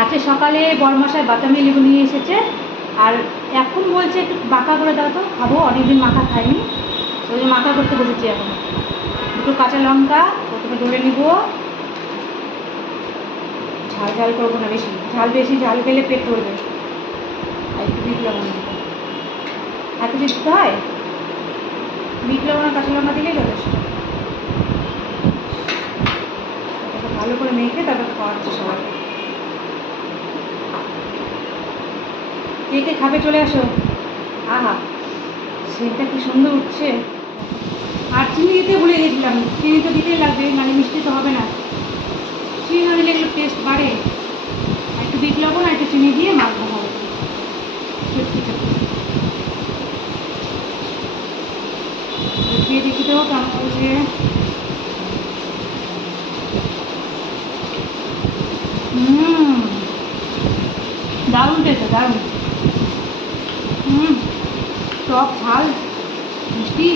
আজকে সকালে বড়মশাই বাতাবি লেবু নিয়ে এসেছে, আর এখন বলছে একটু মাখা করে দাও তো, খাবো, অনেকদিন মাখা খাইনি, ওই জন্য মাখা করতে বসেছি। এখন দুটো কাঁচা লঙ্কা প্রথমে ধরে নিব, ঝাল ঝাল করবো না, বেশি ঝাল খেলে পেট ধরবে। আর একটু বিট লবণ দেবো, এত দিতে হয়, বিট লবণ আর কাঁচা লঙ্কা দিলেই যথেষ্ট। ভালো করে মেখে তারপর খাওয়াচ্ছে সবাইকে। কে কে খাবে চলে আসো। আহা, সেটা কি সুন্দর উঠছে। আর চিনি দিতে ভুলে গেছিলাম, চিনি তো দিতেই লাগবে, মানে মিষ্টি তো হবে না, চিনি না দিলে এগুলো টেস্ট বাড়ে। আর একটু বিট লবণ আর একটু চিনি দিয়ে মাখবো হবে। সত্যি সত্যি দিয়ে দেখি তো কেমন হয়েছে। দারুণ টেস্ট, দারুণ। টক ঝাল মিষ্টি